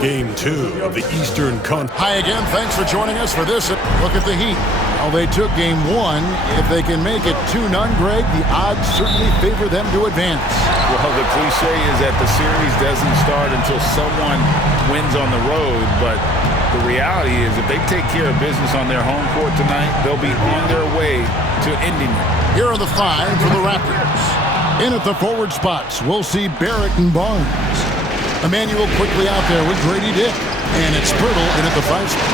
Game 2 of the Eastern Conference. Hi again. Thanks for joining us for this look at the Heat. Well, they took Game 1. If they can make it 2-0, Greg, the odds certainly favor them to advance. Well, the cliche is that the series doesn't start until someone wins on the road, but the reality is if they take care of business on their home court tonight, they'll be on their way to ending it. Here are the 5 for the Raptors. In at the forward spots, we'll see Barrett and Barnes. Emmanuel quickly out there with Grady Dick. And it's Pirtle in at the 5 spot.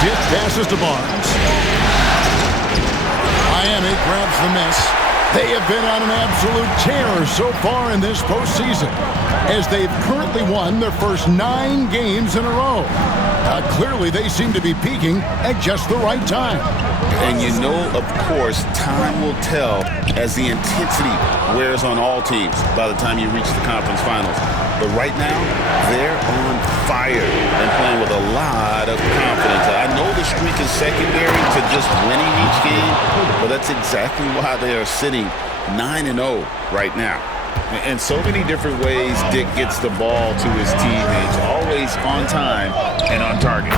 Dick passes to Barnes. Miami grabs the miss. They have been on an absolute tear so far in this postseason, as they've currently won their first 9 games in a row. Clearly, they seem to be peaking at just the right time. And you know, of course, time will tell as the intensity wears on all teams by the time you reach the conference finals. But right now, they're on fire and playing with a lot of confidence. I know the streak is secondary to just winning each game, but that's exactly why they are sitting 9-0 right now. In so many different ways, Dick gets the ball to his teammates, always on time and on target.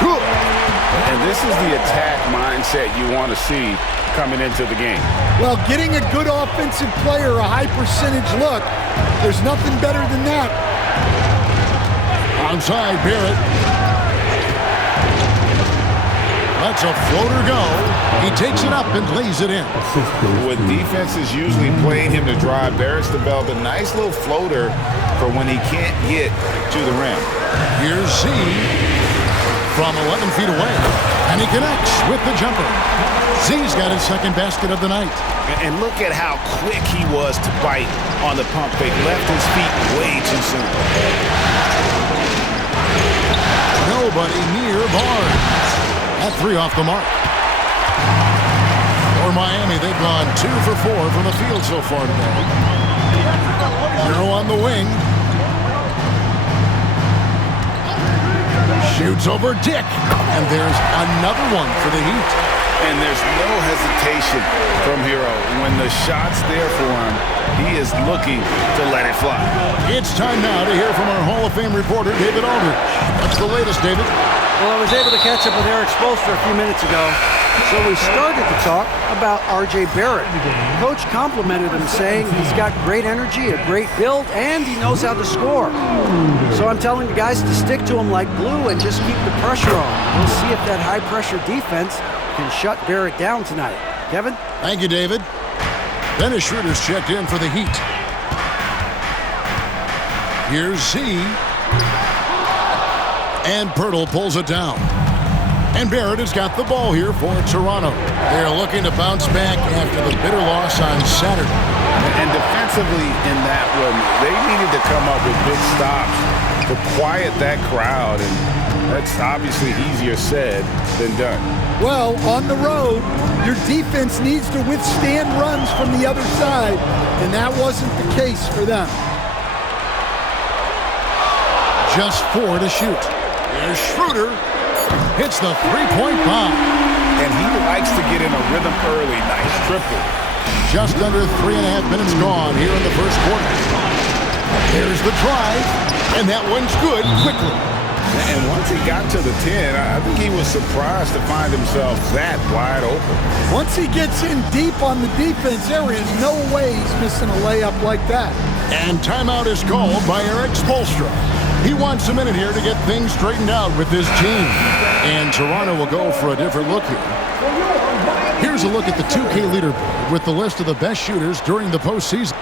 Good. And this is the attack mindset you want to see coming into the game. Well, getting a good offensive player a high percentage look, there's nothing better than that. Onside, Barrett. Lets a floater go. He takes it up and lays it in. With defenses usually playing him to drive, Barrett's developed a nice little floater for when he can't get to the rim. Here's Z from 11 feet away, and he connects with the jumper. Z's got his second basket of the night. And look at how quick he was to bite on the pump fake. Left his feet way too soon. Nobody near Barnes. That 3 off the mark. For Miami, they've gone 2 for 4 from the field so far today. 0 on the wing. Shoots over Dick. And there's another one for the Heat. And there's no hesitation from Hero. When the shot's there for him, he is looking to let it fly. It's time now to hear from our Hall of Fame reporter, David Aldridge. What's the latest, David? Well, I was able to catch up with Eric Spoelstra a few minutes ago, so we started to talk about R.J. Barrett. Coach complimented him, saying he's got great energy, a great build, and he knows how to score. So I'm telling the guys to stick to him like glue and just keep the pressure on. We'll see if that high-pressure defense can shut Barrett down tonight. Kevin? Thank you, David. Dennis Schroeder's checked in for the Heat. Here's Z. And Pirtle pulls it down. And Barrett has got the ball here for Toronto. They're looking to bounce back after the bitter loss on Saturday. And defensively in that one, they needed to come up with big stops to quiet that crowd. And that's obviously easier said than done. Well, on the road, your defense needs to withstand runs from the other side, and that wasn't the case for them. Just 4 to shoot. There's Schroeder. Hits the 3-point bomb. And he likes to get in a rhythm early. Nice triple. Just under 3.5 minutes gone here in the first quarter. There's the drive, and that one's good quickly. And once he got to the 10, I think he was surprised to find himself that wide open. Once he gets in deep on the defense, there is no way he's missing a layup like that. And timeout is called by Eric Spoelstra. He wants a minute here to get things straightened out with this team. And Toronto will go for a different look here. Here's a look at the 2K leaderboard with the list of the best shooters during the postseason.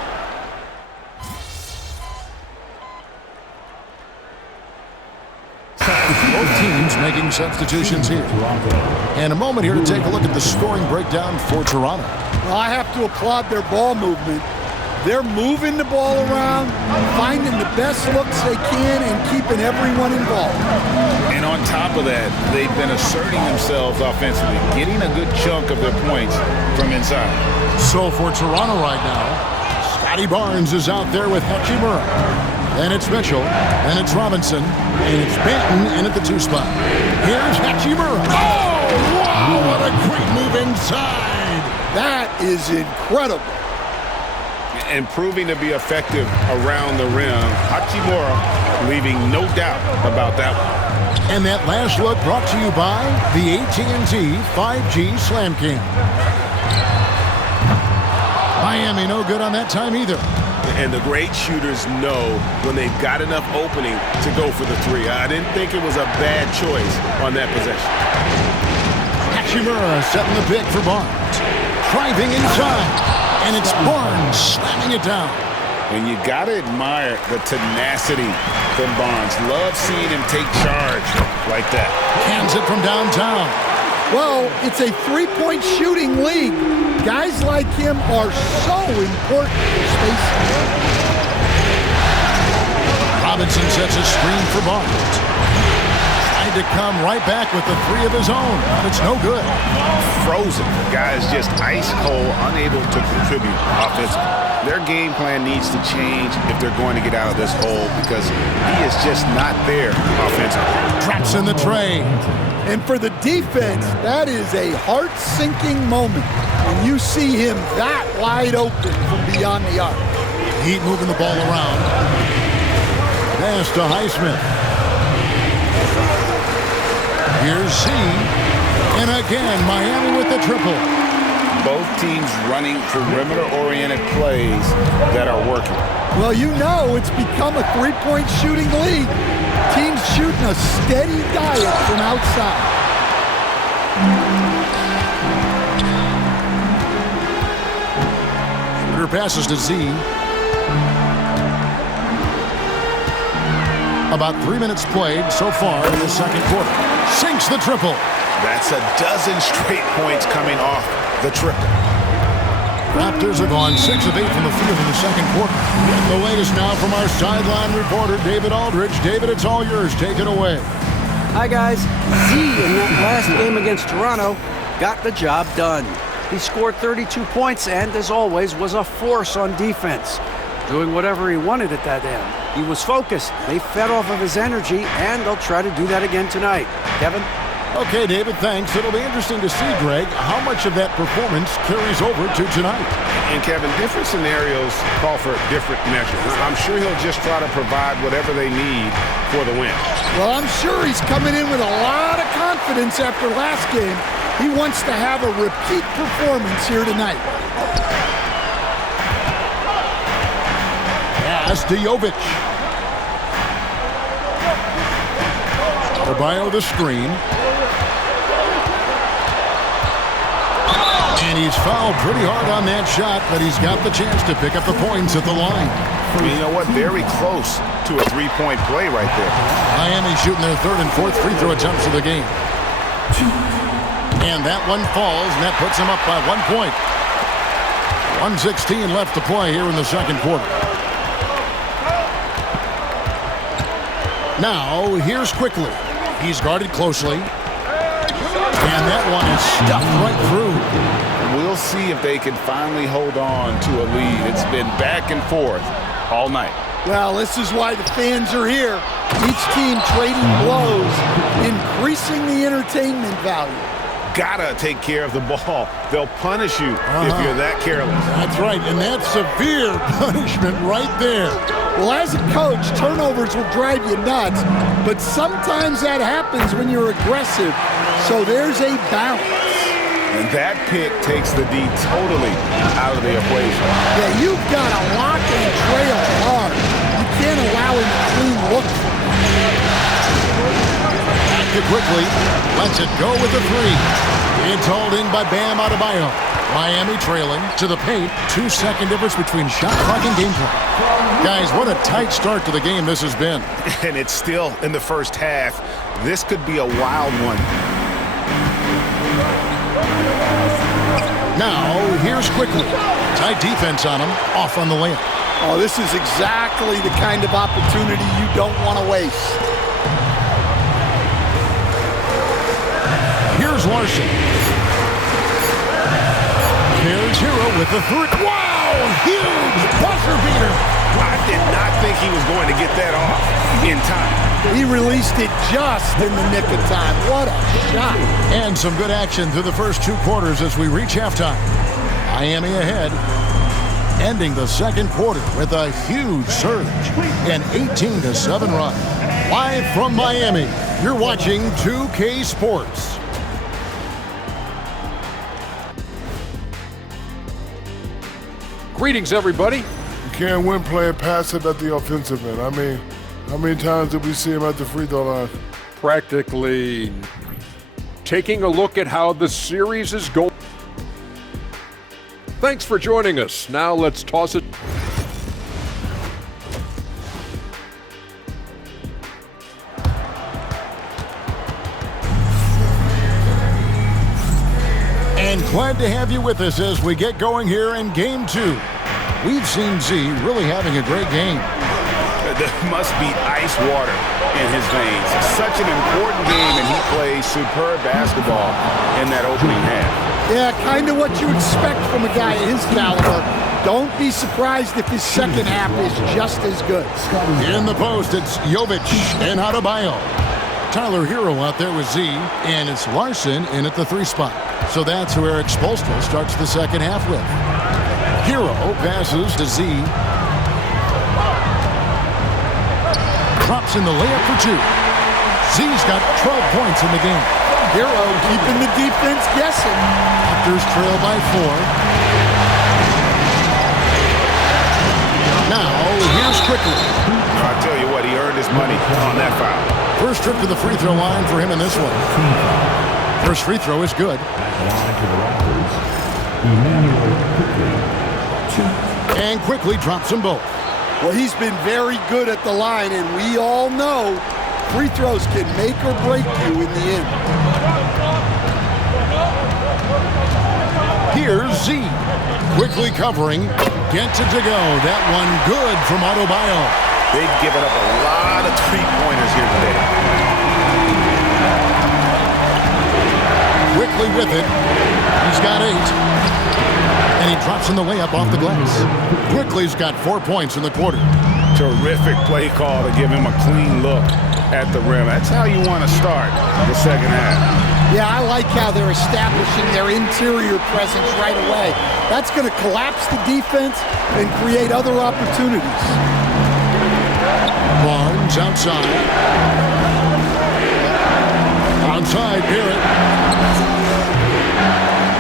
Both teams making substitutions here. And a moment here to take a look at the scoring breakdown for Toronto. Well, I have to applaud their ball movement. They're moving the ball around, finding the best looks they can, and keeping everyone involved. And on top of that, they've been asserting themselves offensively, getting a good chunk of their points from inside. So for Toronto right now, Scotty Barnes is out there with Hachimura. Then it's Mitchell, then it's Robinson, and it's Banton in at the 2 spot. Here's Hachimura. Oh, wow, what a great move inside. That is incredible. and proving to be effective around the rim. Hachimura leaving no doubt about that one. And that last look brought to you by the AT&T 5G Slam King. Miami no good on that time either. And the great shooters know when they've got enough opening to go for the three. I didn't think it was a bad choice on that possession. Hachimura setting the pick for Barnes. Driving inside. And it's Barnes slamming it down. And you got to admire the tenacity from Barnes. Love seeing him take charge like that. Cans it from downtown. Well, it's a three-point shooting league. Guys like him are so important for spacing. Robinson sets a screen for Barnes. Tried to come right back with the three of his own, but it's no good. Frozen. Guys just ice cold, unable to contribute offensively. Their game plan needs to change if they're going to get out of this hole because he is just not there offensively. Traps in the tray. And for the defense, that is a heart-sinking moment when you see him that wide open from beyond the arc. Heat moving the ball around. Pass to Highsmith. Here's Z. And again, Miami with the triple. Both teams running perimeter-oriented plays that are working. Well, you know it's become a three-point shooting league. Teams shooting a steady diet from outside. Shooter passes to Z. About 3 minutes played so far in the second quarter. Sinks the triple. That's a dozen straight points coming off the triple. Raptors have gone 6 of 8 from the field in the second quarter. The latest now from our sideline reporter, David Aldridge. David, it's all yours. Take it away. Hi, guys. Z in that last game against Toronto got the job done. He scored 32 points and, as always, was a force on defense, doing whatever he wanted at that end. He was focused. They fed off of his energy, and they'll try to do that again tonight. Kevin? Okay, David, thanks. It'll be interesting to see, Greg, how much of that performance carries over to tonight. And, Kevin, different scenarios call for different measures. I'm sure he'll just try to provide whatever they need for the win. Well, I'm sure he's coming in with a lot of confidence after last game. He wants to have a repeat performance here tonight. Pass to Jovic. Arbayo the screen. And he's fouled pretty hard on that shot, but he's got the chance to pick up the points at the line. You know what? Very close to a three-point play right there. Miami shooting their third and fourth free throw attempts of the game. And that one falls, and that puts them up by 1 point. 1:16 left to play here in the second quarter. Now, here's Quickly. He's guarded closely. And that one is stuffed right through. We'll see if they can finally hold on to a lead. It's been back and forth all night. Well, this is why the fans are here. Each team trading blows, increasing the entertainment value. Gotta take care of the ball. They'll punish you if you're that careless. That's right, and that's severe punishment right there. Well, as a coach, turnovers will drive you nuts, but sometimes that happens when you're aggressive. So there's a balance. And that pick takes the D totally out of the equation. Yeah, you've got to lock and trail hard. You can't allow him to clean look. Back to Quickly. Lets it go with the three. It's hauled in by Bam Adebayo. Miami trailing to the paint. 2-second difference between shot clock and game clock. Guys, what a tight start to the game this has been. And it's still in the first half. This could be a wild one. Now, here's Quickly. Tight defense on him. Off on the layup. Oh, this is exactly the kind of opportunity you don't want to waste. Here's Larson. There's Hero with the three. Wow! Huge buzzer beater. I did not think he was going to get that off in time. He released it just in the nick of time. What a shot. And some good action through the first two quarters as we reach halftime. Miami ahead. ending the second quarter with a huge surge, an 18-7 run. Live from Miami, you're watching 2K Sports. Greetings, everybody. You can't win playing passive at the offensive end. I mean, how many times did we see him at the free throw line? Practically taking a look at how the series is going. Thanks for joining us. Now let's toss it. And glad to have you with us as we get going here in Game 2. We've seen Z really having a great game. There must be ice water in his veins. Such an important game, and he plays superb basketball in that opening half. Yeah, kind of what you expect from a guy of his caliber. Don't be surprised if his second half is just as good. In the post, it's Jovic and Adebayo. Tyler Hero out there with Z, and it's Larson in at the 3 spot. So that's who Eric Spoelstra starts the second half with. Hero passes to Z. Drops in the layup for 2. Z's got 12 points in the game. Hero keeping the defense guessing. Raptors trail by 4. Now, here's Quickly. I tell you what, he earned his money on that foul. First trip to the free throw line for him in this one. First free throw is good. And Quickly drops them both. Well, he's been very good at the line, and we all know free throws can make or break you in the end. Here's Z. Quickly covering. Gets it to go. That one good from Adebayo. They've given up a lot of three-pointers here today. Quickly with it. He's got 8. And he drops in the layup off the glass. Quickly's got 4 points in the quarter. Terrific play call to give him a clean look at the rim. That's how you want to start the second half. Yeah, I like how they're establishing their interior presence right away. That's going to collapse the defense and create other opportunities. Barnes outside. Outside, Barrett.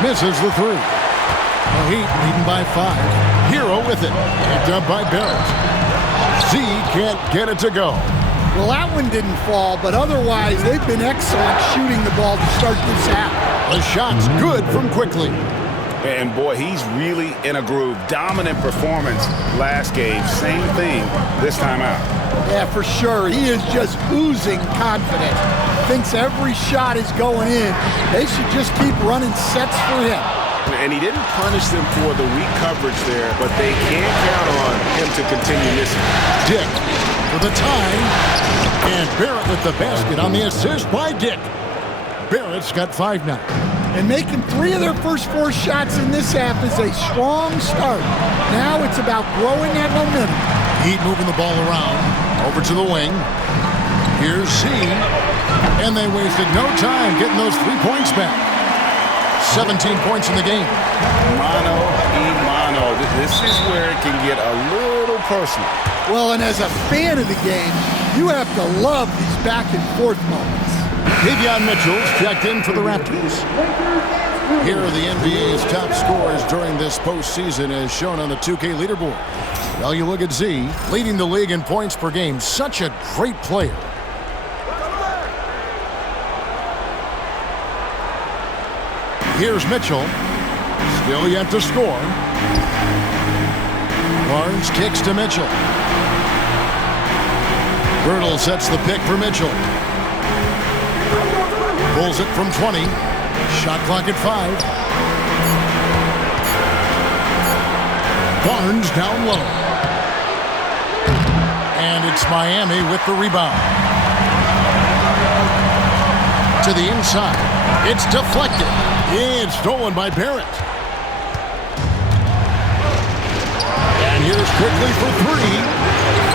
Misses the 3. The Heat leading by 5. Hero with it. Picked up by Barrett. Z can't get it to go. Well, that one didn't fall, but otherwise they've been excellent shooting the ball to start this half. The shot's good from Quickly. And boy, he's really in a groove. Dominant performance last game. Same thing this time out. Yeah, for sure. He is just oozing confidence. Thinks every shot is going in. They should just keep running sets for him. And he didn't punish them for the weak coverage there, but they can't count on him to continue missing. Dick for the time. And Barrett with the basket on the assist by Dick. Barrett's got 5 now. And making 3 of their first 4 shots in this half is a strong start. Now it's about growing that momentum. Heat moving the ball around. Over to the wing. Here's Z. And they wasted no time getting those 3 points back. 17 points in the game. Mano y mano. This is where it can get a little personal. Well, and as a fan of the game, you have to love these back and forth moments. Davion Mitchell's checked in for the Raptors. Here are the NBA's top scorers during this postseason as shown on the 2K leaderboard. Well, you look at Z, leading the league in points per game. Such a great player. Here's Mitchell. Still yet to score. Barnes kicks to Mitchell. Birtle sets the pick for Mitchell. Pulls it from 20. Shot clock at 5. Barnes down low. And it's Miami with the rebound. To the inside. It's deflected. It's stolen by Barrett. And here's Quickly for 3.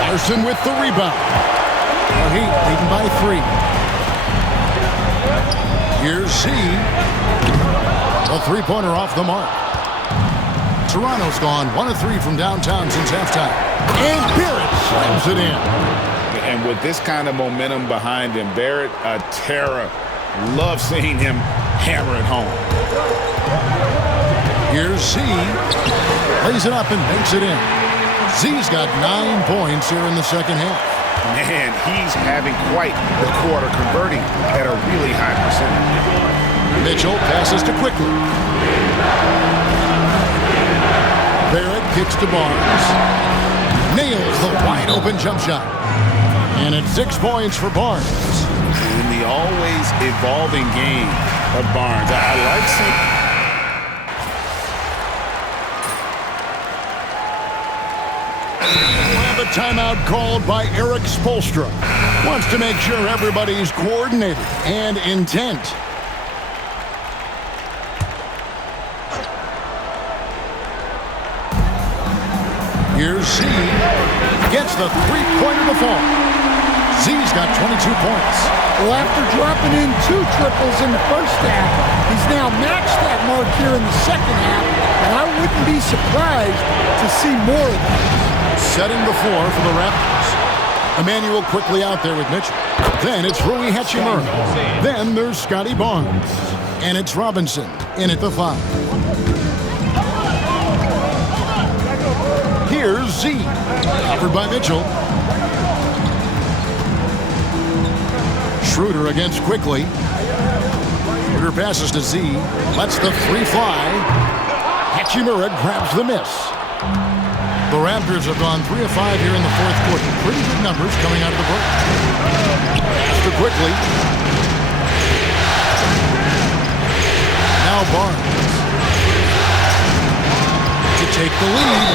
Larson with the rebound. The Heat leading by 3. Here's Z. A 3-pointer off the mark. Toronto's gone 1 of 3 from downtown since halftime. And Barrett slams it in. And with this kind of momentum behind him, Barrett, a terror. Love seeing him hammer it home. Here's Z. Plays it up and banks it in. Z's got 9 points here in the second half. Man, he's having quite the quarter, converting at a really high percentage. Mitchell passes to Quickly. Barrett kicks to Barnes. Nails the wide open jump shot. And it's 6 points for Barnes. In the always evolving game of Barnes, I like seeing. A timeout called by Eric Spoelstra. Wants to make sure everybody's coordinated and intent. Here's Z. Gets the three-pointer to fall. Z's got 22 points. Well, after dropping in 2 triples in the first half, he's now matched that mark here in the second half, and I wouldn't be surprised to see more of that. Setting the floor for the Raptors. Emmanuel quickly out there with Mitchell. Then it's Rui Hachimura. Then there's Scotty Barnes. And it's Robinson in at the 5. Here's Z. Covered by Mitchell. Schroeder against Quickly. Schroeder passes to Z. Lets the 3 fly. Hachimura grabs the miss. The Raptors have gone 3 of 5 here in the fourth quarter. Pretty good numbers coming out of the break. Pass to Quickly. Now Barnes. To take the lead.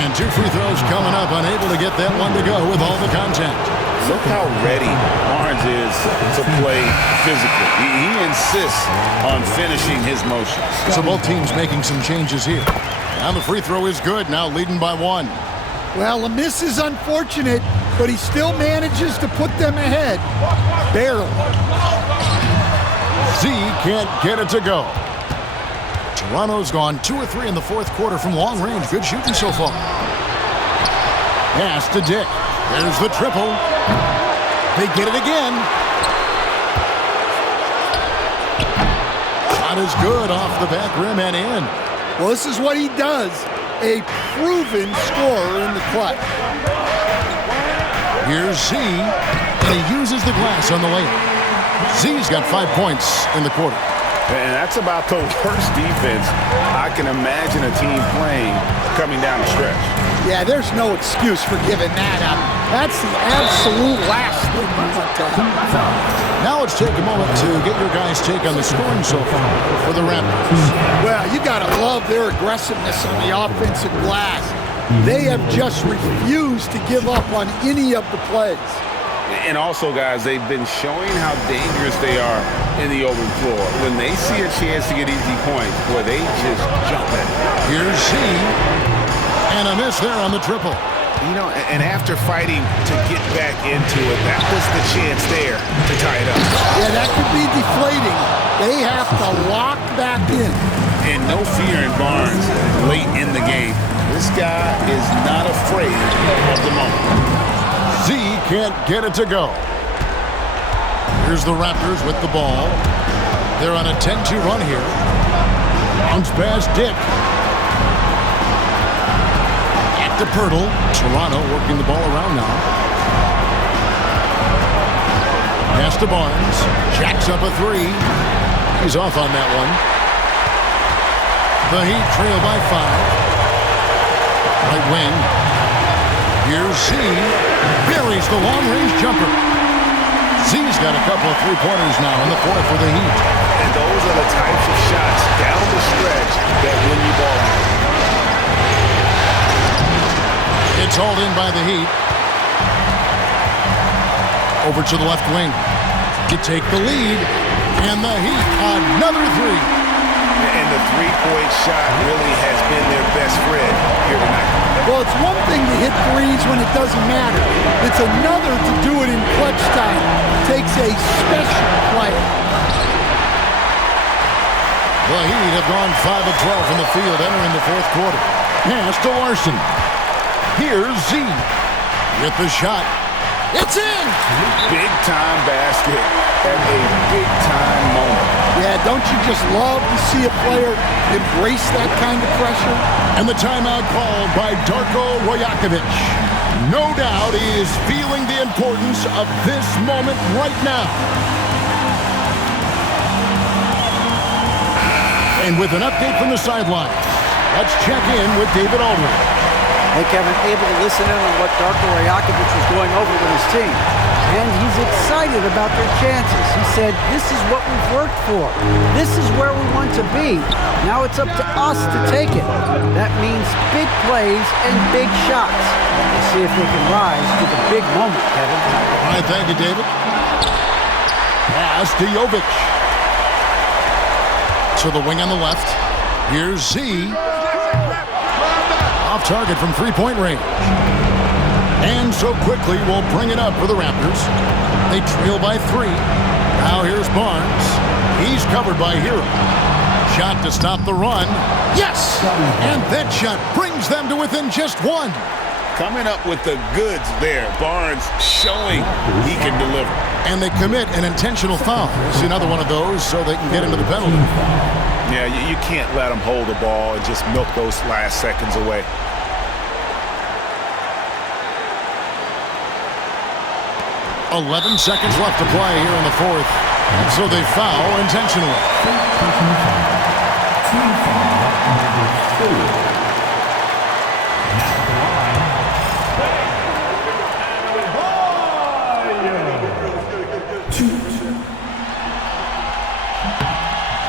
And 2 free throws coming up. Unable to get that one to go with all the contact. Look how ready Barnes is to play physically. He insists on finishing his motion. So both teams making some changes here. Now the free throw is good, now leading by 1. Well, a miss is unfortunate, but he still manages to put them ahead. Barely. Z can't get it to go. Toronto's gone 2 or 3 in the fourth quarter from long range. Good shooting so far. Pass to Dick. There's the triple. They get it again. Shot is good off the back rim and in. Well, this is what he does. A proven scorer in the clutch. Here's Z, and he uses the glass on the layup. Z's got 5 points in the quarter. And that's about the worst defense I can imagine a team playing coming down the stretch. Yeah, there's no excuse for giving that up. That's the absolute last thing you want to have. Now let's take a moment to get your guys' take on the scoring so far for the Raptors. Well, you got to love their aggressiveness on the offensive glass. They have just refused to give up on any of the plays. And also, guys, they've been showing how dangerous they are in the open floor. When they see a chance to get easy points, boy, they just jump at it. Here's Z, and a miss there on the triple. You know, and after fighting to get back into it, that was the chance there to tie it up. Yeah, that could be deflating. They have to lock back in. And no fear in Barnes late in the game. This guy is not afraid of the moment. Z can't get it to go. Here's the Raptors with the ball. They're on a 10-2 run here. Bounce pass Dick. At the Pirtle. Toronto working the ball around now. Pass to Barnes. Jacks up a 3. He's off on that one. The Heat trail by 5. Right wing. Here's Z. Buries the long-range jumper. Z's got a couple of three-pointers now in the fourth for the Heat. And those are the types of shots down the stretch that win you ball. It's hauled in by the Heat. Over to the left wing. To take the lead. And the Heat, another 3. And the three-point shot really has been their best friend here tonight. Well, it's one thing to hit threes when it doesn't matter. It's another to do it in clutch time. Takes a special player. The Heat have gone 5 of 12 from the field entering the fourth quarter. Pass to Larson. Here's Z. With the shot. It's in! Big-time basket at a big-time moment. Yeah, don't you just love to see a player embrace that kind of pressure? And the timeout called by Darko Rajakovic. No doubt he is feeling the importance of this moment right now. And with an update from the sidelines, let's check in with David Aldridge. Hey, Kevin, able to listen in on what Darko Rajakovic was going over with his team. And he's excited about their chances. He said, this is what we've worked for. This is where we want to be. Now it's up to us to take it. That means big plays and big shots. We'll see if they can rise to the big moment, Kevin. All right, thank you, David. Pass to Jovic. To the wing on the left. Here's Z. Off target from three-point range. And so quickly we'll bring it up for the Raptors. They trail by 3. Now here's Barnes. He's covered by Hero. Shot to stop the run. Yes! And that shot brings them to within just 1. Coming up with the goods there. Barnes showing he can deliver. And they commit an intentional foul. See another one of those so they can get into the penalty. Yeah, you can't let them hold the ball and just milk those last seconds away. .11 seconds left to play here in the fourth. And so they foul intentionally.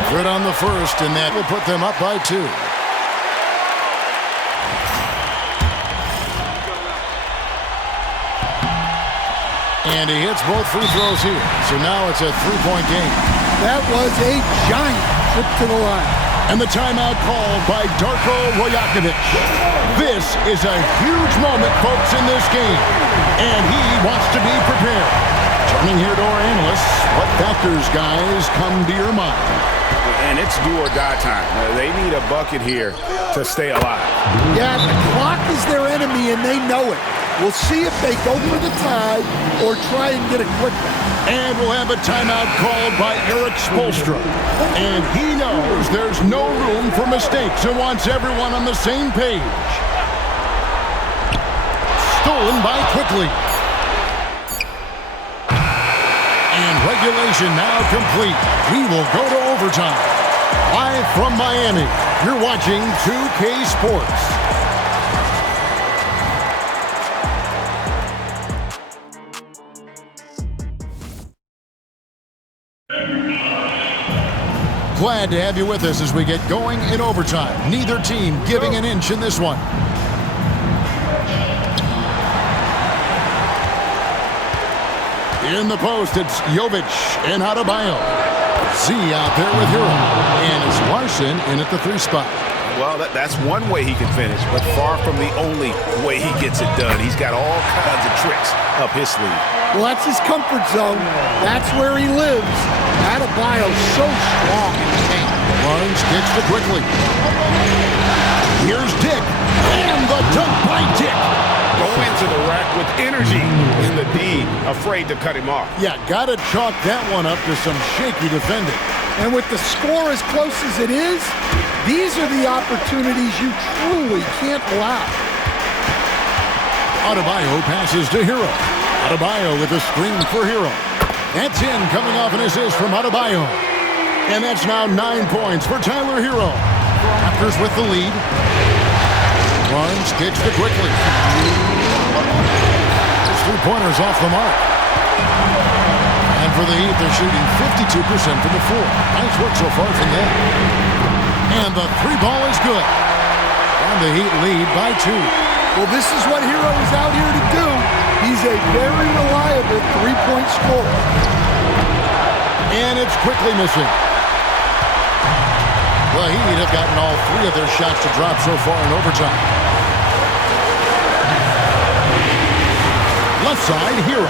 Good on the first, and that will put them up by 2. And he hits both free throws here. So now it's a 3-point game. That was a giant trip to the line. And the timeout called by Darko Rajakovic. This is a huge moment, folks, in this game. And he wants to be prepared. Turning here to our analysts, what factors, guys, come to your mind? And it's do or die time. They need a bucket here to stay alive. Yeah, the clock is their enemy, and they know it. We'll see if they go for the tie or try and get a quick one. And we'll have a timeout called by Eric Spoelstra. And he knows there's no room for mistakes and wants everyone on the same page. Stolen by Quickly. And regulation now complete. We will go to overtime. Live from Miami, you're watching 2K Sports. Glad to have you with us as we get going in overtime. Neither team giving an inch in this one. In the post, it's Jovic and Adebayo. Z out there with Hero. And it's Larson in at the 3 spot. Well, that's one way he can finish, but far from the only way he gets it done. He's got all kinds of tricks up his sleeve. Well, that's his comfort zone. That's where he lives. Adebayo's so strong in the paint. Barnes kicks to Quickly. Here's Dick. And the dunk by Dick. Go into the rack with energy. And the D afraid to cut him off. Yeah, got to chalk that one up to some shaky defending. And with the score as close as it is, these are the opportunities you truly can't allow. Adebayo passes to Hero. Adebayo with a screen for Hero. That's in, coming off an assist from Adebayo. And that's now 9 points for Tyler Hero. Raptors with the lead. Barnes kicks to Quickly. His 3-pointers off the mark. And for the Heat, they're shooting 52% from the floor. Nice work so far from them. And the 3-ball is good. And the Heat lead by 2. Well, this is what Hero is out here to do. He's a very reliable 3-point scorer. And it's Quickly missing. The Heat have gotten all 3 of their shots to drop so far in overtime. Left side, Hero.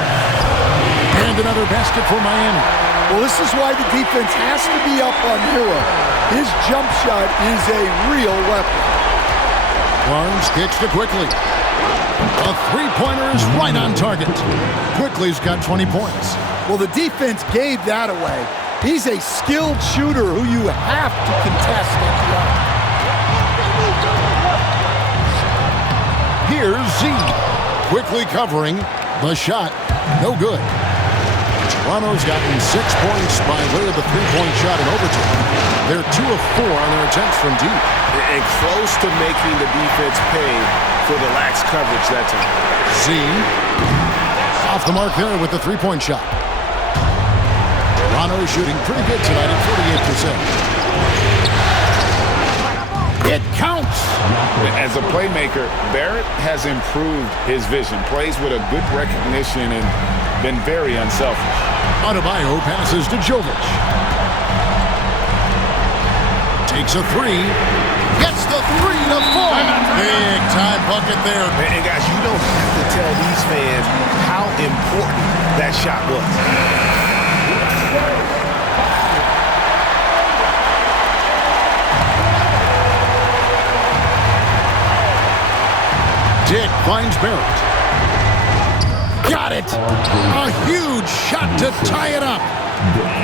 And another basket for Miami. Well, this is why the defense has to be up on Hero. His jump shot is a real weapon. Barnes kicks to Quickly. A three-pointer is right on target. Quickly's got 20 points. Well, the defense gave that away. He's a skilled shooter who you have to contest at the arc. Here's Z. Quickly covering. The shot, no good. Toronto's gotten 6 points by way of the three-point shot in overtime. They're 2 of 4 on their attempts from deep. And close to making the defense pay for the lax coverage that time. Z. Off the mark there with the three-point shot. Toronto shooting pretty good tonight at 48%. It counts! As a playmaker, Barrett has improved his vision. Plays with a good recognition and been very unselfish. Adebayo passes to Jovic. Takes a three. Gets the three to fall. Big time bucket there. And guys, you don't have to tell these fans how important that shot was. Dick finds Barrett. Got it! A huge shot to tie it up.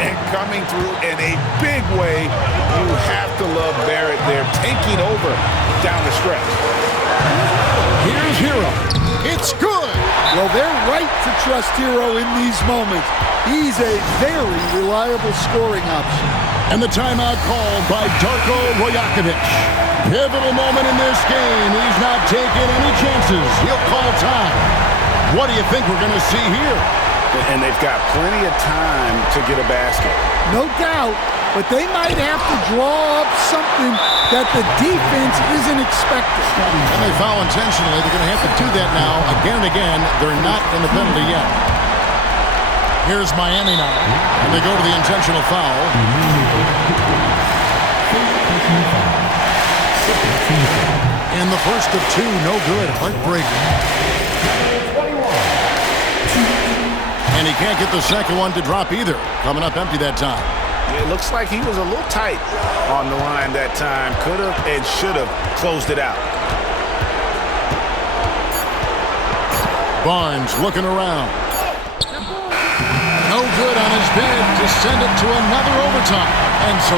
And coming through in a big way, you have to love Barrett there, taking over down the stretch. Here's Hero. It's good! Well, they're right to trust Hero in these moments. He's a very reliable scoring option. And the timeout called by Darko Rajakovic. Pivotal moment in this game. He's not taking any chances. He'll call time. What do you think we're going to see here? And they've got plenty of time to get a basket. No doubt, but they might have to draw up something that the defense isn't expecting. And they foul intentionally. They're going to have to do that now again and again. They're not in the penalty yet. Here's Miami now, and they go to the intentional foul. And the first of two, no good. Heartbreaking. And he can't get the second one to drop either. Coming up empty that time. It looks like he was a little tight on the line that time. Could have and should have closed it out. Barnes looking around. No good on his bid to send it to another overtime. And so the